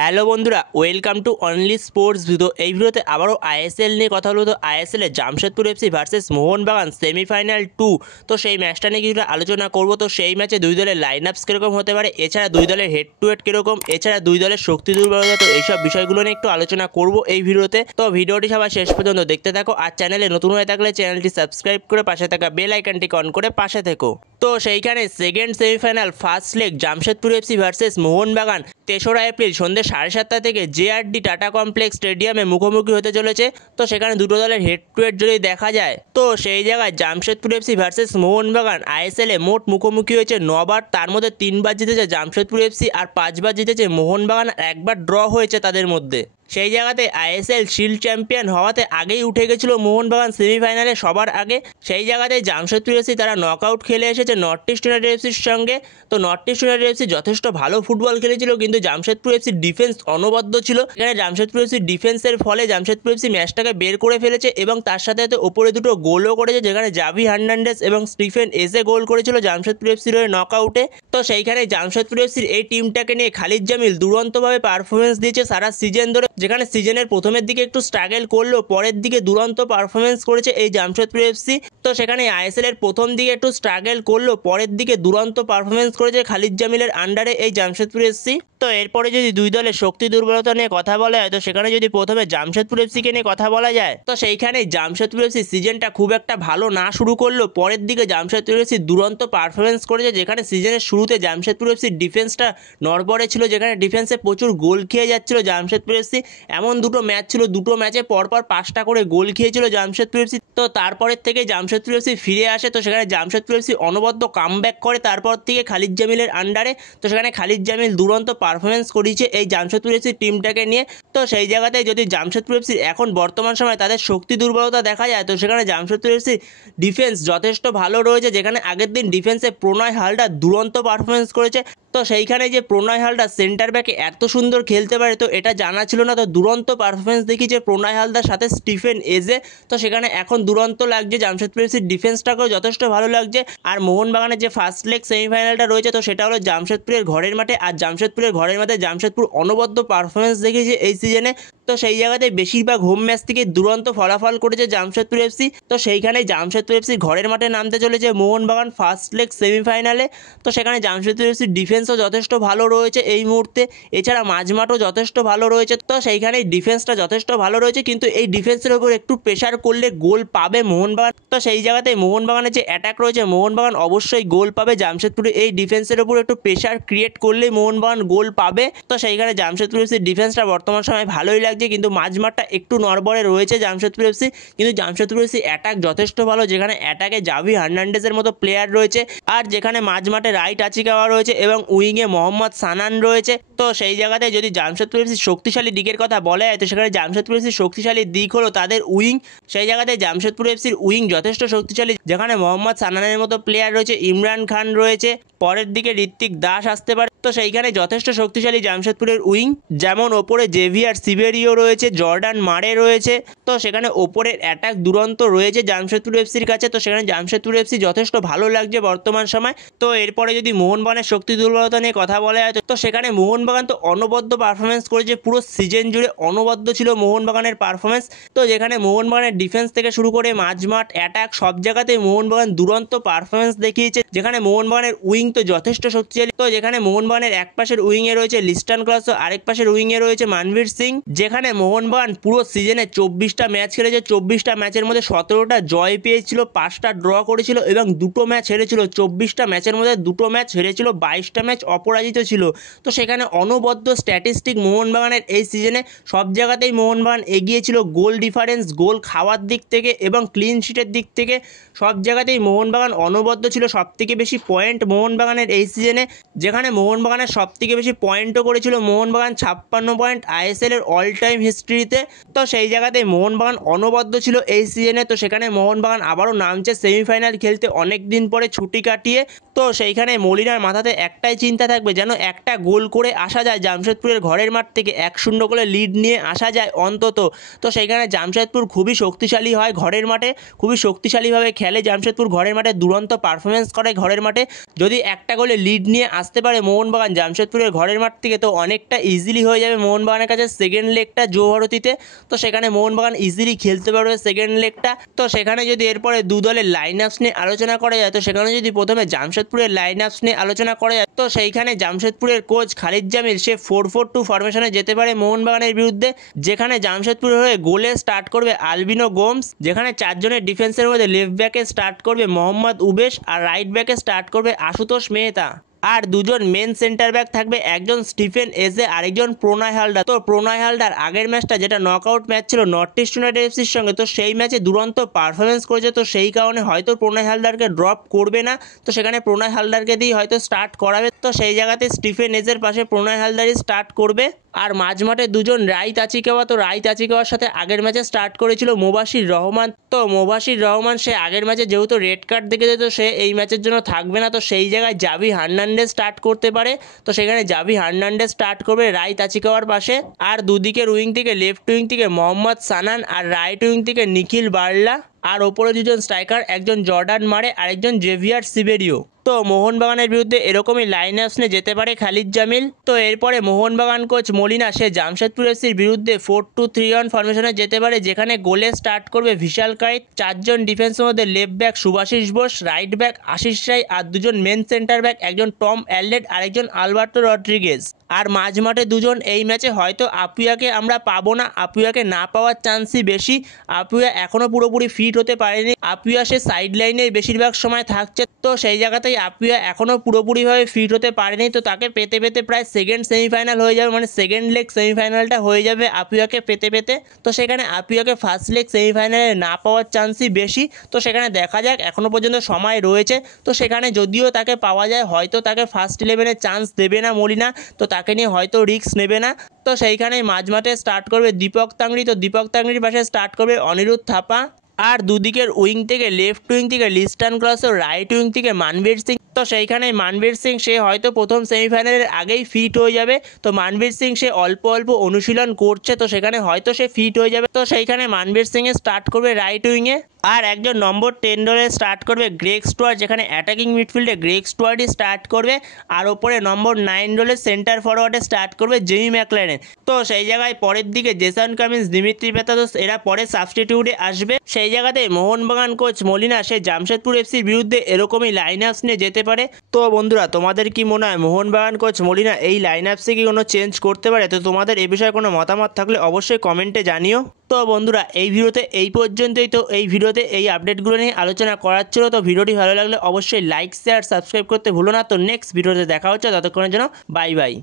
Hello বন্ধুরা, welcome to only sports video. এই ভিডিওতে আবারও আইএসএল নিয়ে কথা হলো। তো আইএসএলে Jamshedpur FC versus Mohun Bagan semifinal 2। তো সেই ম্যাচটা নিয়ে কিছুটা আলোচনা করব। তো সেই ম্যাচে দুই দলের লাইন আপস কীরকম হতে পারে, এছাড়া দুই দলের হেড টু হেড কীরকম, এছাড়া দুই দলের শক্তি দুর্বলতা, তো এইসব বিষয়গুলো নিয়ে একটু আলোচনা করব এই ভিডিওতে। তো ভিডিওটি সবাই শেষ পর্যন্ত দেখতে থাকো। আর চ্যানেলে নতুন হয়ে থাকলে চ্যানেলটি সাবস্ক্রাইব করে পাশে থাকা বেল আইকনটি অন করে পাশে থেকো। তো সেইখানে second semifinal first leg Jamshedpur FC versus Mohun Bagan 3রা এপ্রিল সন্ধ্যে 7:30 থেকে জেআরডি টাটা কমপ্লেক্স স্টেডিয়ামে মুখোমুখি হতে চলেছে। তো সেখানে দুটো দলের হেড টু হেড যদি দেখা যায়, তো সেই জায়গায় জামশেদপুর এফসি ভার্সেস মোহনবাগান আইএসএলে মোট মুখোমুখি হয়েছে 9বার। তার মধ্যে 3বার জিতেছে জামশেদপুর এফসি আর 5বার জিতেছে মোহনবাগান, আর একবার ড্র হয়েছে তাদের মধ্যে। সেই জায়গাতে আইএসএল শিল্ড চ্যাম্পিয়ন হওয়াতে আগেই উঠে গেছিল মোহনবাগান সেমিফাইনালে সবার আগে। সেই জায়গাতে জামশেদপুর এফসি তারা নকআউট খেলে এসেছে নর্থ ইস্ট ইউনাইটেড এফসির সঙ্গে। তো নর্থ ইস্ট ইউনাইটেড এফসি যথেষ্ট ভালো ফুটবল খেলেছিল, কিন্তু জামশেদপুর এফসির ডিফেন্স অনবদ্য ছিল। এখানে জামশেদপুর এফসির ডিফেন্সের ফলে জামশেদপুর এফসি ম্যাচটাকে বের করে ফেলেছে এবং তার সাথে সাথে ওপরে দুটো গোলও করেছে, যেখানে জাভি হার্নান্ডেজ এবং স্টিফেন এজে গোল করেছিল জামশেদপুর এফসির হয়ে নকআউটে। তো সেইখানে জামশেদপুর এফসির এই টিমটাকে নিয়ে খালিদ জামিল দুরন্তভাবে পারফরমেন্স দিয়েছে সারা সিজন ধরে। যেখানে সিজনের প্রথমের দিকে একটু স্ট্রাগল করলেও পরের দিকে দুরন্ত পারফরমেন্স করেছে এই জামশেদপুর এফসি। তো সেখানে আইএসএল এর প্রথম দিকে একটু স্ট্রাগল করলেও পরের দিকে দুরন্ত পারফরমেন্স করেছে খালিদ জামিলের আন্ডারে এই জামশেদপুর এফসি। তো এরপরে যদি দুই দলের শক্তি দুর্বলতা নিয়ে কথা বলা হয়, তো সেখানে যদি প্রথমে জামশেদপুর এফসিকে নিয়ে কথা বলা যায়, তো সেইখানে জামশেদপুর এফসি সিজনটা খুব একটা ভালো না শুরু করলেও পরের দিকে জামশেদপুর এফসি দুরন্ত পারফরমেন্স করেছে। যেখানে সিজনের শুরুতে জামশেদপুর এফসির ডিফেন্সটা নড়বড়ে ছিল, যেখানে ডিফেন্সে প্রচুর গোল খেয়ে যাচ্ছিল জামশেদপুর এফসি। এমন দুটো ম্যাচ ছিল, দুটো ম্যাচে পরপর 5টা করে গোল খেয়েছিল জামশেদপুর এফসি। তো তারপরের থেকে জামশেদপুর এফসি ফিরে আসে। তো সেখানে জামশেদপুর এফসি অনবদ্য কামব্যাক করে তারপর থেকে খালিদ জামিলের আন্ডারে। তো সেখানে খালিদ জামিল দুরন্ত পারফরমেন্স করেছে এই জামশেদপুর এফসির টিমটাকে নিয়ে। তো সেই জায়গাতে যদি জামশেদপুর এফসির এখন বর্তমান সময় তাদের শক্তি দুর্বলতা দেখা যায়, তো সেখানে জামশেদপুর এফসির ডিফেন্স যথেষ্ট ভালো রয়েছে। যেখানে আগের দিন ডিফেন্সে প্রণয় হালদার দুরন্ত পারফরমেন্স করেছে। তো সেইখানে যে প্রণয় হালদার সেন্টার ব্যাকে এত সুন্দর খেলতে পারে, তো এটা জানা ছিল না। তো দুরন্ত পারফরমেন্স দেখিয়েছে প্রণয় হালদার সাথে স্টিফেন এজে। তো সেখানে এখন দুরন্ত লাগছে জামশেদপুর এফসির ডিফেন্সটাকেও যথেষ্ট ভালো লাগছে। আর মোহনবাগানের যে ফার্স্ট লেগ সেমিফাইনালটা রয়েছে, তো সেটা হলো জামশেদপুরের ঘরের মাঠে। আর জামশেদপুরের ঘরের মাঠে জামশেদপুর অনবদ্য পারফরমেন্স দেখিয়েছে এই সিজনে। তো সেই জায়গাতে বেশিরভাগ হোম ম্যাচ থেকে দুরন্ত ফলাফল করেছে জামশেদপুর এফসি। তো সেইখানে জামশেদপুর এফসির ঘরের মাঠে নামতে চলেছে মোহনবাগান ফার্স্ট লেগ সেমিফাইনালে। তো সেখানে জামশেদপুর এফসির ডিফেন্সও যথেষ্ট ভালো রয়েছে এই মুহূর্তে, এছাড়া মাঝমাঠও যথেষ্ট ভালো রয়েছে। তো সেইখানে ডিফেন্সটা যথেষ্ট ভালো রয়েছে, কিন্তু এই ডিফেন্সের উপর একটু প্রেশার করলে গোল পাবে মোহনবাগান। তো সেই জায়গাতে মোহনবাগানের যে অ্যাটাক রয়েছে, মোহনবাগান অবশ্যই গোল পাবে। জামশেদপুরে এই ডিফেন্সের উপর একটু প্রেশার ক্রিয়েট করলেই মোহনবাগান গোল পাবে। তো সেইখানে জামশেদপুর এফসির ডিফেন্সটা বর্তমান সময় ভালোই লাগছে, কিন্তু মাঝমাঠটা একটু নড়বড়ে রয়েছে জামশেদপুর এফসি। কিন্তু জামশেদপুর এফসি অ্যাটাক যথেষ্ট ভালো, যেখানে অ্যাটাকে জাভি হার্নান্ডেজের মতো প্লেয়ার রয়েছে, আর যেখানে মাঝমাঠে রাইট আচিকাওয়া রয়েছে এবং উইংয়ে মোহাম্মদ সানান রয়েছে। তো সেই জায়গাতে যদি জামশেদপুর এফসির শক্তিশালী দিকের কথা বলা হয়, তো সেখানে জামশেদপুর এফসির শক্তিশালী দিক হলো তাদের উইং। সেই জায়গাতে জামশেদপুর এফসির উইং যথেষ্ট শক্তিশালী, যেখানে মোহাম্মদ সানানের মতো প্লেয়ার রয়েছে, ইমরান খান রয়েছে, পরের দিকে ঋত্বিক দাস আসতে পারে। তো সেইখানে যথেষ্ট শক্তিশালী জামশেদপুরের উইং, যেমন ওপরে জেভিয়ার সিবেরিও রয়েছে, জর্ডান মারে রয়েছে। তো সেখানে ওপরের অ্যাটাক দুরন্ত রয়েছে জামশেদপুর এফসির কাছে। তো সেখানে জামশেদপুর এফসি যথেষ্ট ভালো লাগছে বর্তমান সময়। তো এরপরে যদি মোহনবাগানের শক্তি দুর্বলতা নিয়ে কথা বলা হয়, তো সেখানে মোহনবাগান তো অনবদ্য পারফরমেন্স করেছে, পুরো সিজন জুড়ে অনবদ্য ছিল মোহনবাগানের পারফরমেন্স। তো যেখানে মোহনবাগানের ডিফেন্স থেকে শুরু করে মাঝমাঠ অ্যাটাক সব জায়গাতেই মোহনবাগান দুরন্ত পারফরমেন্স দেখিয়েছে। যেখানে মোহনবাগানের উইং তো যথেষ্ট শক্তিশালী। তো যেখানে মোহনবাগানের এক পাশের উইংয়ে রয়েছে লিস্টন ক্লস, আরেক পাশের উইংয়ে রয়েছে মানবীর সিং। যেখানে মোহনবাগান পুরো সিজনে 24টা ম্যাচ খেলেছে, 24টা ম্যাচের মধ্যে 17টা জয় পেয়েছিল, 5টা ড্র করেছিল এবং 2টো ম্যাচ হেরেছিল। 24টা ম্যাচের মধ্যে 2টো ম্যাচ হেরেছিল, 22টা ম্যাচ অপরাজিত ছিল। তো সেখানে অনবদ্য স্ট্যাটিস্টিক মোহনবাগানের এই সিজনে সব জায়গাতেই মোহনবাগান এগিয়ে ছিল, গোল ডিফারেন্স, গোল খাওয়ার দিক থেকে এবং ক্লিন শিটের দিক থেকে সব জায়গাতেই মোহনবাগান অনবদ্য ছিল। সবথেকে বেশি পয়েন্ট মোহনবাগানের এই সিজনে, যেখানে মোহনবাগানের সবথেকে বেশি পয়েন্টও করেছিল মোহনবাগান 56 পয়েন্ট, আইএসএল এর অল টাইম টাইম হিস্ট্রিতে। তো সেই জায়গাতে মোহনবাগান অনবদ্য ছিল এই সিজনে। তো সেখানে মোহনবাগান আবারও নামছে সেমিফাইনাল খেলতে অনেক দিন পরে ছুটি কাটিয়ে। তো সেইখানে মলিনার মাথাতে একটাই চিন্তা থাকবে, যেন একটা গোল করে আসা যায় জামশেদপুরের ঘরের মাঠ থেকে, 1-0 করে লিড নিয়ে আসা যায় অন্তত। তো সেইখানে জামশেদপুর খুবই শক্তিশালী হয় ঘরের মাঠে, খুবই শক্তিশালীভাবে খেলে জামশেদপুর ঘরের মাঠে, দুরন্ত পারফরমেন্স করে ঘরের মাঠে। যদি একটা গোলে লিড নিয়ে আসতে পারে মোহনবাগান জামশেদপুরের ঘরের মাঠ থেকে, তো অনেকটা ইজিলি হয়ে যাবে মোহনবাগানের কাছে সেকেন্ড লেগটা যুবভারতীতে। তো সেখানে মোহনবাগান ইজিলি খেলতে পারবে সেকেন্ড লেগটা। তো সেখানে যদি এরপরে দু দলের লাইন আপস নিয়ে আলোচনা করা যায়, তো সেখানে যদি প্রথমে জামশেদপুরের লাইন আপস নিয়ে আলোচনা করা যায়, তো সেইখানে জামশেদপুরের কোচ খালিদ জামিল সে 4-4-2 ফরমেশনে যেতে পারে মোহনবাগানের বিরুদ্ধে, যেখানে জামশেদপুরের হয়ে গোলে স্টার্ট করবে আলবিনো গোমস, যেখানে 4 জনের ডিফেন্সের মধ্যে লেফট ব্যাকে স্টার্ট করবে মোহাম্মদ উবেশ, আর রাইট ব্যাকে স্টার্ট করবে আশুতোষ মেহতা। আর দুজন মেন সেন্টার ব্যাক থাকবে, একজন স্টিফেন এজে আরেকজন প্রণয় হালদার। তো প্রণয় হালদার আগের ম্যাচটা যেটা নকআউট ম্যাচ ছিল নর্থ ইস্ট ইউনাইটেড এফসির সঙ্গে, তো সেই ম্যাচে দুরন্ত পারফরমেন্স করেছে। তো সেই কারণে হয়তো প্রণয় হালদারকে ড্রপ করবে না, তো সেখানে প্রণয় হালদারকে দিয়ে হয়তো স্টার্ট করাবে। তো সেই জায়গাতে স্টিফেন এজের পাশে প্রণয় হালদারই স্টার্ট করবে। আর মাঝমাঠে দুজন রাইত আচিকাওয়া, তো রাইত আচিকাওয়ার সাথে আগের ম্যাচে স্টার্ট করেছিল মোবাশির রহমান। তো মোবাশির রহমান সে আগের ম্যাচে যেহেতু রেড কার্ড দেখে যেত, সে এই ম্যাচের জন্য থাকবে না। তো সেই জায়গায় জাভি হার্নান্ডেজ স্টার্ট করতে পারে। তো সেখানে জাভি হার্নান্ডেজ স্টার্ট করবে রাইত আচিকাওয়ার পাশে। আর দুদিকের উইং থেকে, লেফট উইং থেকে মোহাম্মদ সানান, আর রাইট উইং থেকে নিখিল বার্লা। আর ওপরে দুজন স্ট্রাইকার, একজন জর্ডান মারে আর একজন জেভিয়ার সিবেরিও। তো মোহনবাগানের বিরুদ্ধে এরকমই লাইন আপস নিয়ে যেতে পারে খালিদ জামিল। তো এরপরে মোহনবাগান কোচ মলিনা সে জামশেদপুর এফসির বিরুদ্ধে 4-2-3-1 ফরমেশনে যেতে পারে, যেখানে গোলে স্টার্ট করবে বিশাল কাইত, 4 জন ডিফেন্সের মধ্যে left back Subhasish Bose, right back Ashish Roy, আর দুজন মেন সেন্টার ব্যাক, একজন টম অ্যাললেট আর একজন আলবার্টো রড্রিগেজ। আর মাঝমাঠে দুজন, এই ম্যাচে হয়তো আপুয়াকে আমরা পাবো না, আপুয়াকে না পাওয়ার চান্সই বেশি। আপুয়া এখনও পুরোপুরি ফিট হতে পারেনি, আপুয়া সে সাইড লাইনেই বেশিরভাগ সময় থাকছে। তো সেই জায়গাতেই আপুয়া এখনও পুরোপুরিভাবে ফিট হতে পারেনি। তো তাকে পেতে পেতে প্রায় সেকেন্ড সেমিফাইনাল হয়ে যাবে, মানে সেকেন্ড লেগ সেমিফাইনালটা হয়ে যাবে আপুয়াকে পেতে পেতে। তো সেখানে আপুয়াকে ফার্স্ট লেগ সেমিফাইনালে না পাওয়ার চান্সই বেশি। তো সেখানে দেখা যাক, এখনও পর্যন্ত সময় রয়েছে। তো সেখানে যদিও তাকে পাওয়া যায়, হয়তো তাকে ফার্স্ট 11-এ চান্স দেবে না মলিনা, তো তাকে নিয়ে হয়তো রিস্ক নেবে না। তো সেইখানেই মাঝমাঠে স্টার্ট করবে দীপক তাংড়ি। তো দীপক তাংড়ির পাশে স্টার্ট করবে অনিরুদ্ধ থাপা। আর দুদিকের উইং থেকে, লেফট উইং থেকে লিস্টান ক্রস ও রাইট উইং থেকে মানবীর সিং। তো সেইখানে মানবীর সিং সে হয়তো প্রথম সেমিফাইনালের আগেই ফিট হয়ে যাবে। তো মানবীর সিং সে অল্প অল্প অনুশীলন করছে, তো সেখানে হয়তো সে ফিট হয়ে যাবে। তো সেইখানে মানবীর সিংয়ে স্টার্ট করবে রাইট উইংয়ে। আর একজন নম্বর 10 রোলে স্টার্ট করবে গ্রেগ স্টুয়ার্ট, যেখানে অ্যাটাকিং মিডফিল্ডে গ্রেগ স্টুয়ার্টই স্টার্ট করবে। আর ওপরে নম্বর 9 রোলে সেন্টার ফরওয়ার্ডে স্টার্ট করবে জেমি ম্যাকলারেন। তো সেই জায়গায় পরের দিকে জেসন কামিন্স, দিমিত্রি পেতাদোস এরা পরে সাবস্টিটিউটে আসবে। সেই জায়গাতে মোহনবাগান কোচ মলিনা সে জামশেদপুর এফসির বিরুদ্ধে এরকমই লাইন আপস নিয়ে যেতে পারে। তো বন্ধুরা, তোমাদের কি মনে হয় মোহনবাগান কোচ মলিনা এই লাইন আপসে কি কোনো চেঞ্জ করতে পারে? তো তোমাদের এ বিষয়ে কোনো মতামত থাকলে অবশ্যই কমেন্টে জানিও। তো বন্ধুরা, এই ভিডিওতে এই পর্যন্তই। তো এই ভিডিওতে এই আপডেটগুলো নিয়ে আলোচনা করার ছিল। তো ভিডিওটি ভালো লাগলে অবশ্যই লাইক, শেয়ার, সাবস্ক্রাইব করতে ভুলো না। তো নেক্সট ভিডিওতে দেখা হচ্ছে, ততক্ষণের জন্য বাই বাই।